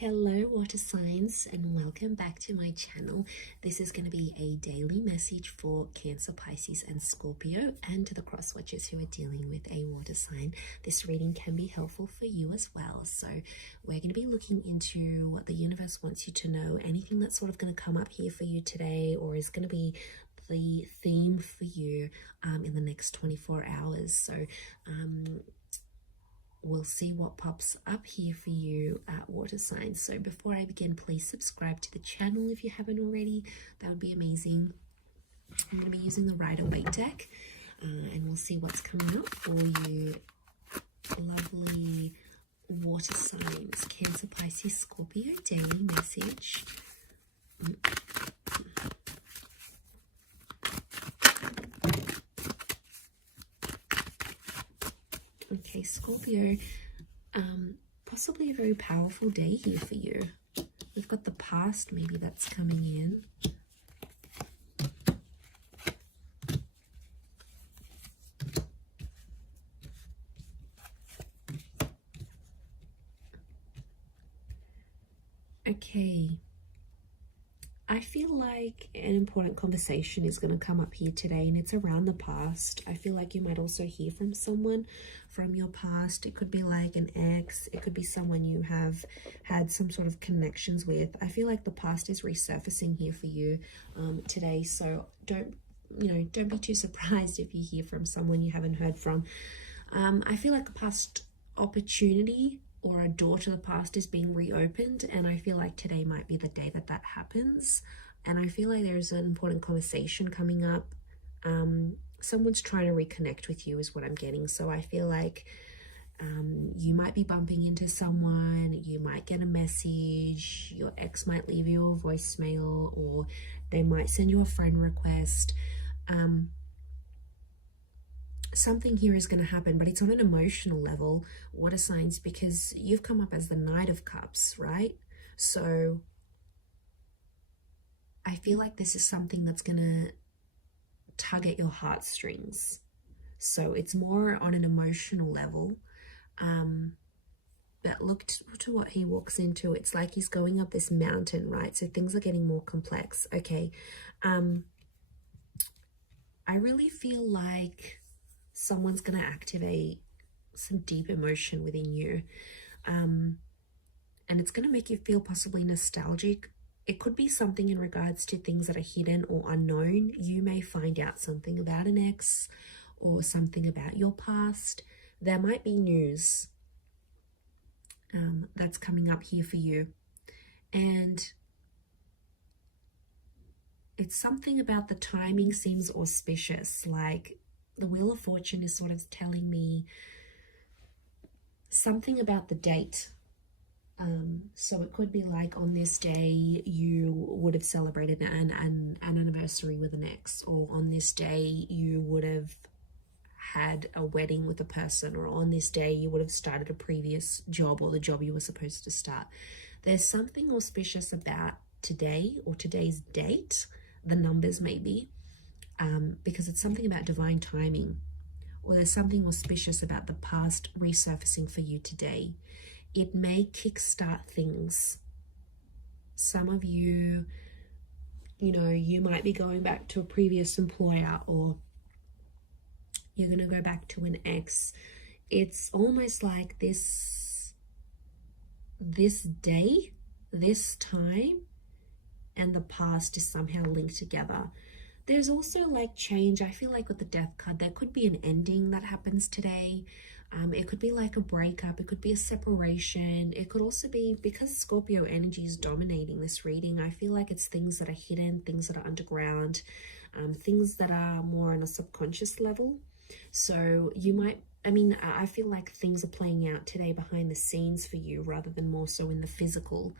Hello water signs, and welcome back to my channel. This is going to be a daily message for Cancer, Pisces and Scorpio, and to the cross watchers who are dealing with a water sign. This reading can be helpful for you as well. So we're going to be looking into what the universe wants you to know, anything that's sort of going to come up here for you today, or is going to be the theme for you in the next 24 hours. So we'll see what pops up here for you at water signs. So before I begin, please subscribe to the channel if you haven't already. That would be amazing. I'm going to be using the Rider-Waite deck, and we'll see what's coming up for you. Lovely water signs, Cancer, Pisces, Scorpio, daily message. Okay, Scorpio, possibly a very powerful day here for you. We've got the past maybe that's coming in. Okay. I feel like an important conversation is going to come up here today, and it's around the past. I feel like you might also hear from someone from your past. It could be like an ex. It could be someone you have had some sort of connections with. I feel like the past is resurfacing here for you today. So don't be too surprised if you hear from someone you haven't heard from. I feel like a past opportunity or a door to the past is being reopened, and I feel like today might be the day that that happens. And I feel like there's an important conversation coming up. Someone's trying to reconnect with you is what I'm getting. So I feel like you might be bumping into someone, you might get a message, your ex might leave you a voicemail, or they might send you a friend request. Something here is going to happen, but it's on an emotional level, water signs, because you've come up as the Knight of Cups, right? So I feel like this is something that's going to tug at your heartstrings. So it's more on an emotional level. But look to what he walks into. It's like he's going up this mountain, right? So things are getting more complex. Okay. I really feel like someone's going to activate some deep emotion within you. And it's going to make you feel possibly nostalgic. It could be something in regards to things that are hidden or unknown. You may find out something about an ex or something about your past. There might be news that's coming up here for you. And it's something about the timing seems auspicious, like the Wheel of Fortune is sort of telling me something about the date. So it could be like on this day you would have celebrated an anniversary with an ex, or on this day you would have had a wedding with a person, or on this day you would have started a previous job or the job you were supposed to start. There's something auspicious about today or today's date, the numbers maybe. Because it's something about divine timing, or there's something auspicious about the past resurfacing for you today. It may kickstart things. Some of you, you might be going back to a previous employer, or you're going to go back to an ex. It's almost like this day, this time, and the past is somehow linked together. There's also like change. I feel like with the Death card, there could be an ending that happens today. It could be like a breakup. It could be a separation. It could also be, because Scorpio energy is dominating this reading, I feel like it's things that are hidden, things that are underground, things that are more on a subconscious level. So you might, I feel like things are playing out today behind the scenes for you rather than more so in the physical.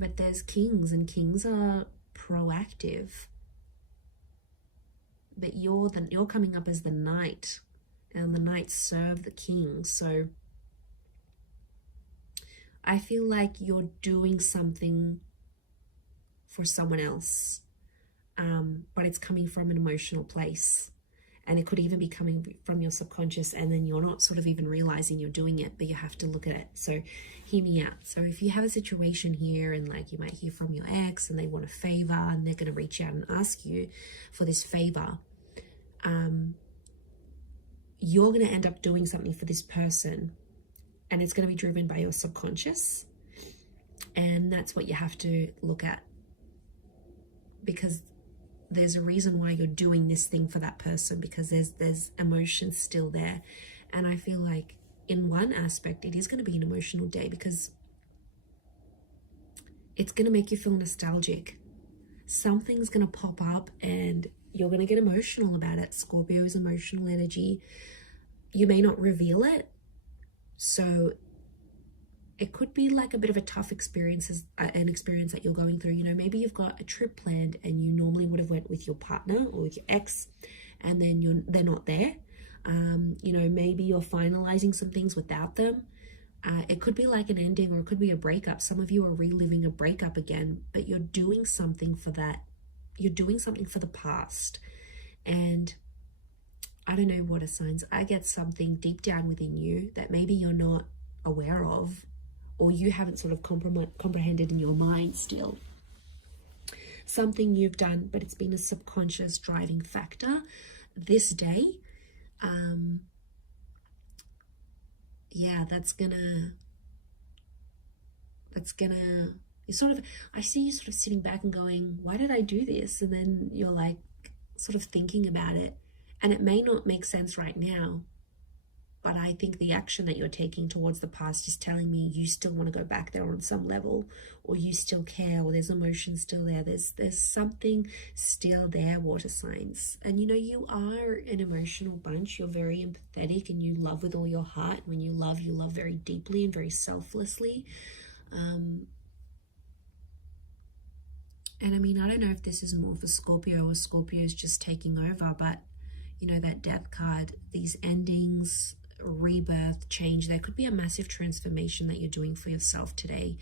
But there's kings, and kings are proactive. But you're coming up as the knight, and the knights serve the king. So I feel like you're doing something for someone else, but it's coming from an emotional place. And it could even be coming from your subconscious, and then you're not sort of even realizing you're doing it, but you have to look at it. So hear me out. So if you have a situation here, and like you might hear from your ex and they want a favor and they're going to reach out and ask you for this favor, you're going to end up doing something for this person, and it's going to be driven by your subconscious. And that's what you have to look at, because there's a reason why you're doing this thing for that person, because there's emotions still there. And I feel like in one aspect it is going to be an emotional day, because it's going to make you feel nostalgic. Something's going to pop up and you're going to get emotional about it. Scorpio is emotional energy. You may not reveal it, so it could be like a bit of a tough experience, an experience that you're going through. You know, maybe you've got a trip planned and you normally would have went with your partner or with your ex, and then they're not there. You know, maybe you're finalizing some things without them. It could be like an ending, or it could be a breakup. Some of you are reliving a breakup again, but you're doing something for that. You're doing something for the past. And I don't know, water signs, I get something deep down within you that maybe you're not aware of, or you haven't sort of comprehended in your mind still. Something you've done, but it's been a subconscious driving factor this day. Yeah, that's gonna, you sort of, I see you sort of sitting back and going, why did I do this? And then you're like sort of thinking about it, and it may not make sense right now, but I think the action that you're taking towards the past is telling me you still want to go back there on some level, or you still care, or there's emotion still there. There's something still there, water signs. And you know, you are an emotional bunch. You're very empathetic and you love with all your heart. When you love very deeply and very selflessly. And I mean, I don't know if this is more for Scorpio or Scorpio is just taking over, but you know, that death card, these endings, rebirth, change, there could be a massive transformation that you're doing for yourself today,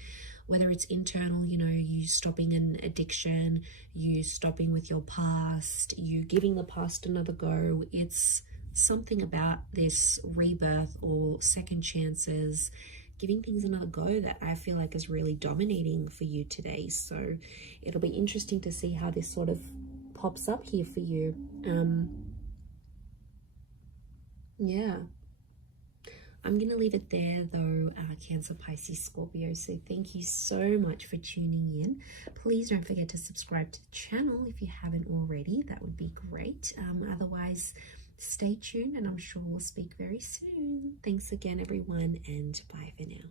whether it's internal, you know, you stopping an addiction, you stopping with your past, you giving the past another go. It's something about this rebirth or second chances, giving things another go, that I feel like is really dominating for you today. So it'll be interesting to see how this sort of pops up here for you. Yeah, I'm going to leave it there though, Cancer, Pisces, Scorpio. So thank you so much for tuning in. Please don't forget to subscribe to the channel if you haven't already. That would be great. Otherwise, stay tuned and I'm sure we'll speak very soon. Thanks again, everyone, and bye for now.